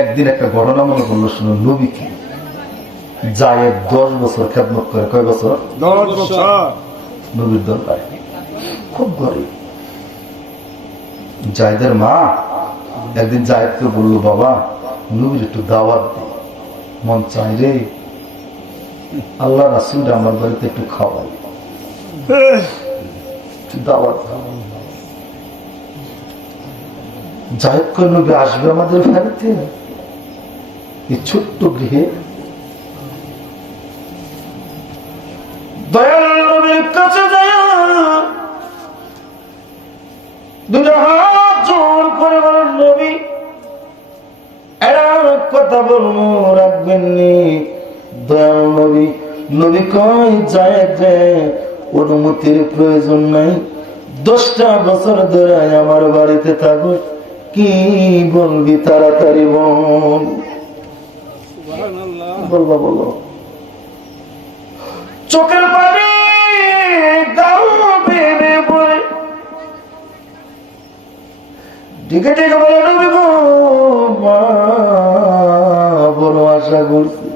একদিন একটা ঘটনা মনে করলো, শুনো, নবী কি জায়েদ 10 বছর খেদমত করে। কয় বছর? 10 বছর। নবীর দরবারে খুব গরিব। জায়েদের মা একদিন জায়েদকে বললো, বাবা নবীর একটু দাওয়াত দে, মন চাই রে আল্লাহ রাসূল আমার বাড়িতে একটু খাওয়াই, একটু দাওয়াত দাও। জায়েদ কয়, নবী আসবে আমাদের বাড়িতে? এই ছোট্ট গৃহে দয়াল নবীর কাছে যায় দুটো হাত জোর করে বলেন, নবী এরা কথা বলবো রাখবেননি। দয়াল নবী, নবী কয়, যায় যে অনুমতির প্রয়োজন নাই, 10টা বছর ধরে আমার বাড়িতে থাকো, কি বলবি তাড়াতাড়ি বল। বলবা বলো। চোখের পানি গাল বেয়ে পড়ে ডেকে ডেকে বলে, নবী গো, মা বড় আশা করছি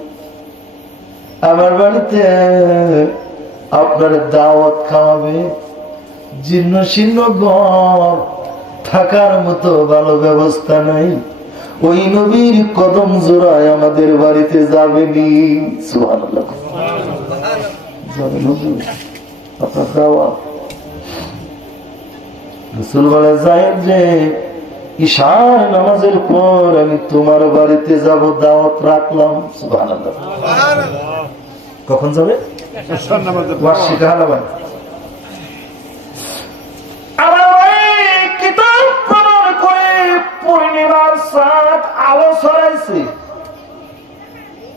আমার বাড়িতে আপনার দাওয়াত খাওয়াবে, জীর্ণ শীর্ণ ঘর, থাকার মতো ভালো ব্যবস্থা নাই, ওই নবীর কদম জোড়ায় আমাদের বাড়িতে যাবে নি। সুবহানাল্লাহ। যাবে নবী আপনার দাওয়াত। রাসূল বলে, যায়েদ যে ঈশার নামাজের পর আমি তোমার বাড়িতে যাব, দাওয়াত রাখলাম। সুবহানাল্লাহ। কখন যাবে? ঈশার নামাজের পর। বার্ষিক হালাবান আমার ভাই কিতাব প্রমাণ করে পূর্ণিমার চাঁদ আলো ছড়াইছে,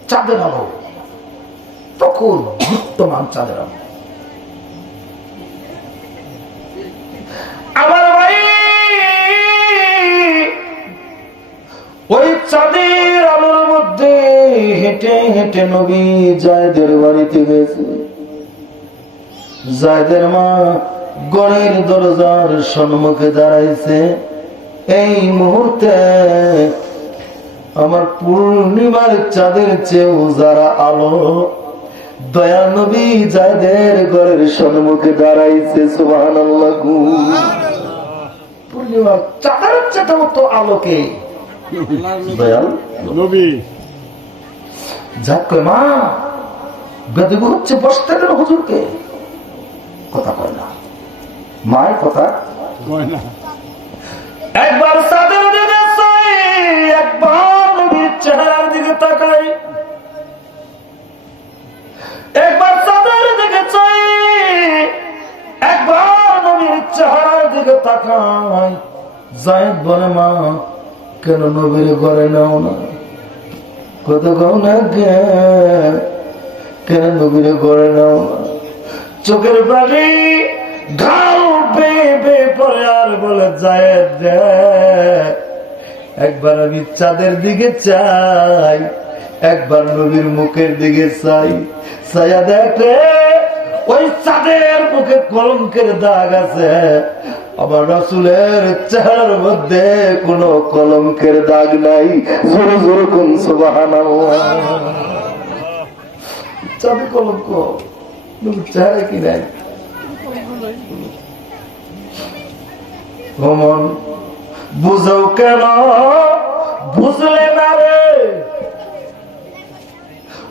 চাঁদের আলো, তখন বর্তমান চাঁদের আলো। আমার ভাই ওই চাঁদের আলোর মধ্যে হেঁটে হেঁটে নবী জায়েদের বাড়িতে গেছে। জায়েদের মা ঘরের দরজার সম্মুখে দাঁড়াইছে। এই মুহূর্তে আমার পূর্ণিমার চাঁদের চেয়েও যারা আলো, দয়াল নবী জায়েদের ঘরের সম্মুখে দাঁড়াইছে। সুবহানাল্লাহ। পূর্ণিমার চাঁদের চেয়ে মতো আলোকে দয়াল নবী যাক মা বেদগু হচ্ছে, বসতে দেন হুজুরকে। কথা কয় না, মায়ের কথা কয় না। একবার চাঁদের দিকে চাই, একবার নবীর চেহারার দিকে তাকাই, একবার চাঁদের দিকে চাই, একবার নবীর চেহারার দিকে তাকাই। জায়েদ বলে, মা কেন নবীর ঘরে নাও না? কত কও না কেন নবীর ঘরে নাও না? চোখের পানি গাল বেয়ে বেয়ে পড়ে আর বলে, জায়েদ একবার আমি চাঁদের দিকে চাই, একবার নবীর মুখের দিকে চাই, চাইয়া দেখে ওই চাঁদের মুখে কলঙ্কের দাগ আছে, আমার রাসূলের চেহারার মধ্যে কোনো কলঙ্কের দাগ নাই। জোরে জোরে কোন সুবহানাল্লাহ। চাঁদে কলঙ্ক, চেহারা কি নাই? ভ্রমণ বুঝাও কেন বুঝলে না রে,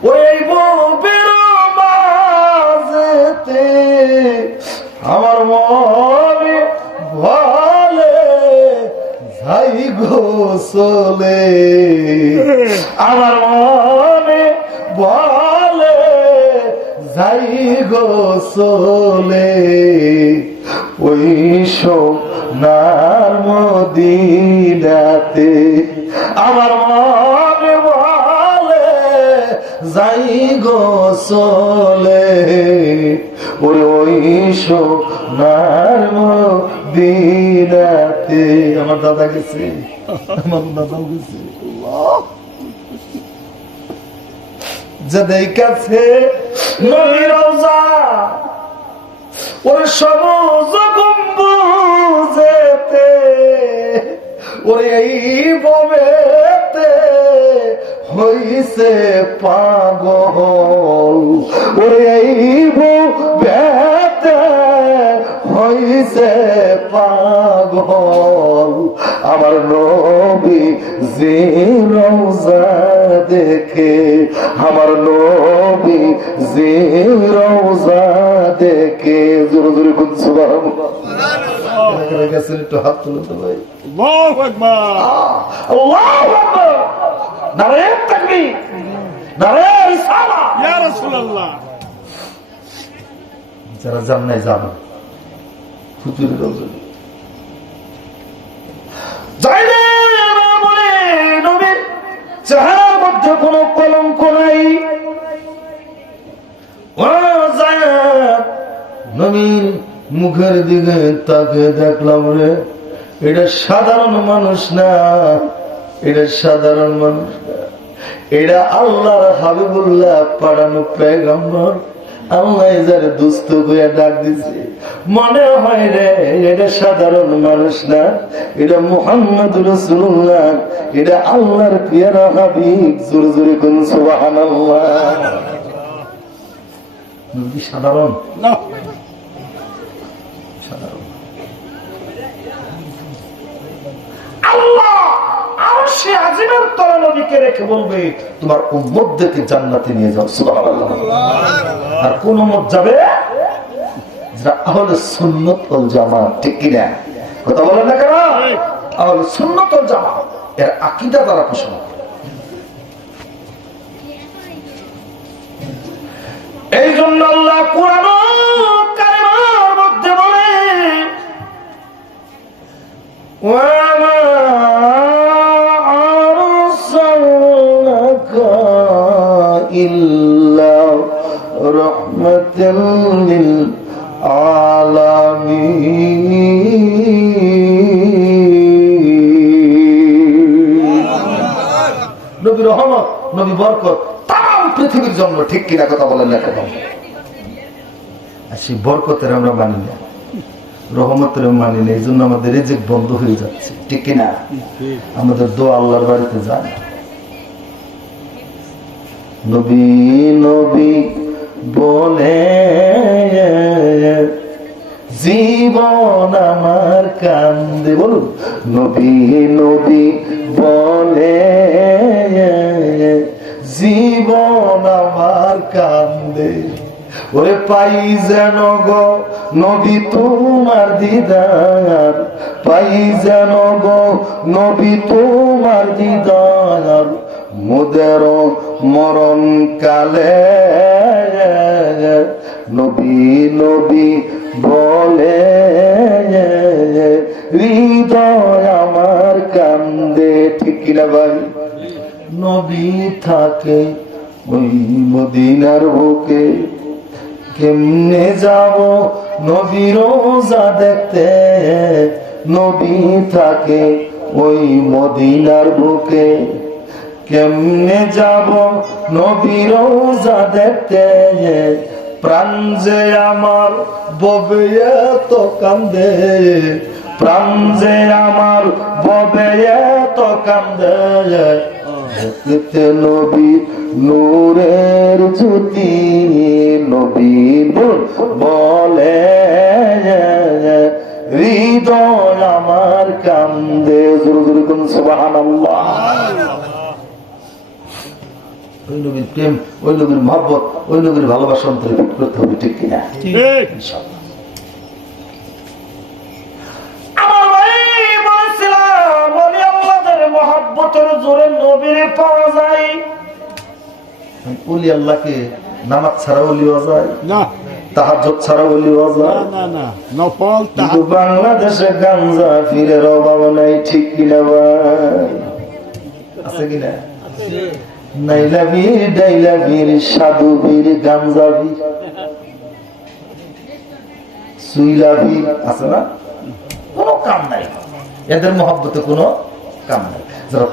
ওই বুকের মাঝেতে আমার মনে ভালে যাই গো চলে, আমার মনে বলে যাই গো চলে, ওই সোনার মদিনাতে আমার মনে বলে যাই গো চলে, ওই সোনার মদিনাতে। আমার দাদা গেছে, আমার দাদাও গেছে, যাদের কাছে নবীর রওজা, ওরে সবুজ গম্বুজেতে, ওরে এই ববেতে হইছে পাগল, ওরে এই বেতে হইছে পাগল, আমার নবী যে রওজা দেখে, আমার নবী যে রওজা দেখে। জোরে জোরে কোন সুবহানাল্লাহ। গেছেন একটু হাত তুলুন তো ভাই। আল্লাহু আকবার, আল্লাহু আকবার, নারে তাকবীর, নারে রিসালাত। ইয়া রাসূলুল্লাহ। যারা যান নাই যান, হুজুরের রওজা যাইলে বলে নবীর চেহারার মধ্যে কোনো কলঙ্ক নাই। ও যায় নবীর মুখের দিকে তাকে দেখলাম রে, এটা সাধারণ মানুষ না, এটা সাধারণ মানুষ না, এটা আল্লাহর হাবিবুল্লাহ পাঠানো পয়গম্বর। আল্লাহ যারে দুস্থ করে ডাক দিছে, মনে হয় রে এটা সাধারণ মানুষ না, এটা মুহাম্মদ রাসূলুল্লাহ, এটা আল্লাহর পিয়ারা হাবিব। জোরে জোরে কোন সুবহানাল্লাহ। নবী সাধারণ না, সাধারণ। আল্লাহ আরশে আজিমের তলে নবীকে রেখে বলবে, তোমার উম্মতদেরকে জান্নাতে নিয়ে যাও। সুবহানাল্লাহ। আর কোন উম্মত যাবে? যারা আহলে সুন্নাত ওয়াল জামাত, ঠিক কি না? কথা বলেন না কেন? আহলে সুন্নাত ওয়াল জামাত এর আকীদা তারা পোষণ করে। এই জন্য আল্লাহ কোরআন কারিমের মধ্যে বলে, ওয়ামা আরসালনাকা ইল্লা রাহমাতাল লিল আলামিন। নবী রহমত, নবী বরকত, তাম পৃথিবীর জন্য, ঠিক কিনা? কথা বলেন না কেন? আর সেই বরকতের আমরা মানি না, রহমতের মানি না, এই জন্য আমাদের রিজিক বন্ধ হয়ে যাচ্ছে, ঠিক কিনা? আমাদের দোয়া আল্লাহর বাড়িতে যায়। নবী নবী বলে জীবন আমার কান্দে, বলুন নবী নবী বলে জীবন আমার কান্দে, ওরে পাই যেন গো নবী তোমার দিদার, পাই যেন গো নবী তোমার দিদার, মোদের মরণ কালে। নবী নবী বলে হৃদয় আমার কান্দে, ঠিক কিনা ভাই? নবী থাকে ওই মদিনার বুকে, কেমনে যাব নবী রোজা দেখতে, নবী থাকে ওই মদিনার বুকে, কেমনে যাব নবী রোজা দেখতে, প্রাণ যে আমার ববে এত কান্দে, প্রাণ যে আমার ববে এত কান্দে, দেখতে নবী নূরের জ্যোতি, নবী বলে হৃদয় আমার কান্দে। জোরে জোরে কোন সুবহানাল্লাহ। ওই নবীর প্রেম, ওই নবীর মহব্বত, ওই নবীর ভালোবাসা অন্তরে ফিট করতে হবে, ঠিক কিনা? ইনশাআল্লাহ। আমার ভাই বলেছিলাম, ওলি আল্লাহদের মহব্বতের জোরে নবীরে পাওয়া যায়। ওলি আল্লাহকে নামাজ ছাড়া ওলি হওয়া যায় না, তাহাজ্জুদ ছাড়া ওলি হওয়া যায় না, না, নফল কিন্তু বাংলাদেশে গাঞ্জা ফিরের অভাব নাই, ঠিক কিনা ভাই? আছে কিনা? নাইলাবির ডাইলাবির সাধুবীর গাঞ্জাবীর সুইলাবীর আছে না? কোনো কাম নাই, এদের মহব্বতে কোনো কাম নাই। যারা